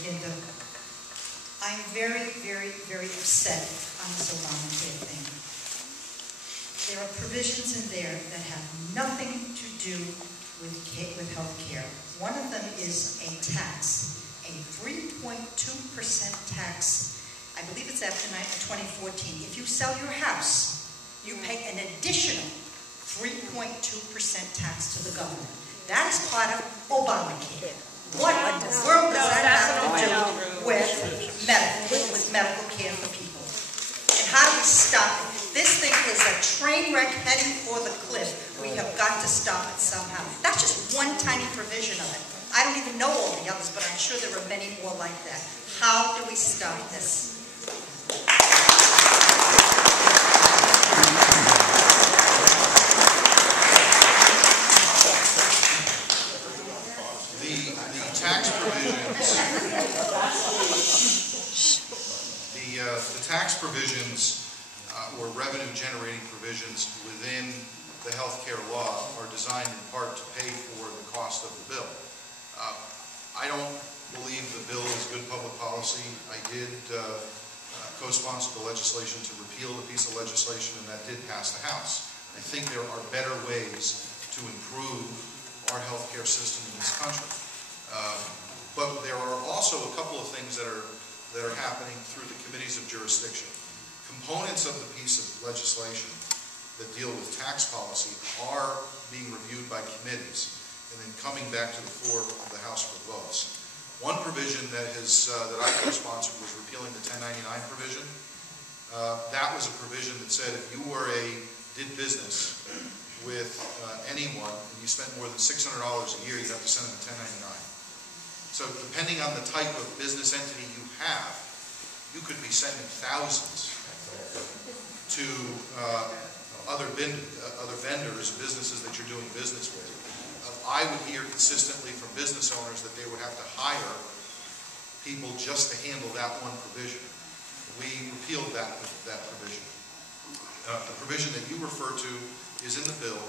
Guinta. I'm very, very, very upset on this ObamaCare thing. There are provisions in there that have nothing to do with health care. One of them is a tax, a 3.2% tax. I believe it's after 2014. If you sell your house, you pay an additional 3.2% tax to the government. That is part of ObamaCare. What in the world does that have to do with medical care for people? And how do we stop it? This thing is a train wreck heading for the cliff. We have got to stop it somehow. That's just one tiny provision of it. I don't even know all the others, but I'm sure there are many more like that. How do we stop this? The tax provisions or revenue-generating provisions within the health care law are designed in part to pay for the cost of the bill. I don't believe the bill is good public policy. I did co-sponsor the legislation to repeal the piece of legislation, and that did pass the House. I think there are better ways to improve our health care system in this country. But there are also a couple of things that are happening through the committees of jurisdiction. Components of the piece of legislation that deal with tax policy are being reviewed by committees and then coming back to the floor of the House for votes. One provision that I co-sponsored was repealing the 1099 provision. That was a provision that said if you did business with anyone and you spent more than $600 a year, you'd have to send them a 1099. So depending on the type of business entity you have, you could be sending thousands to other vendors, businesses that you're doing business with. I would hear consistently from business owners that they would have to hire people just to handle that one provision. We repealed that provision. The provision that you refer to is in the bill.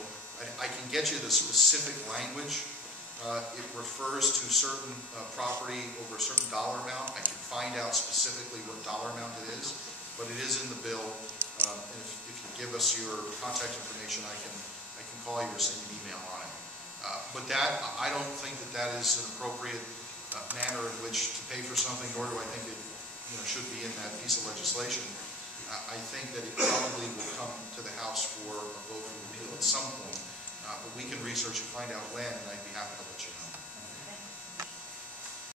I can get you the specific language. It refers to certain property over a certain dollar amount. I can find out specifically what dollar amount it is, but it is in the bill. And if you give us your contact information, I can call you or send you an email on it. But I don't think that is an appropriate manner in which to pay for something, nor do I think it should be in that piece of legislation. I think that it probably will come to the House for a vote for repeal at some point. But we can research and find out when, and I'd be happy to let you know.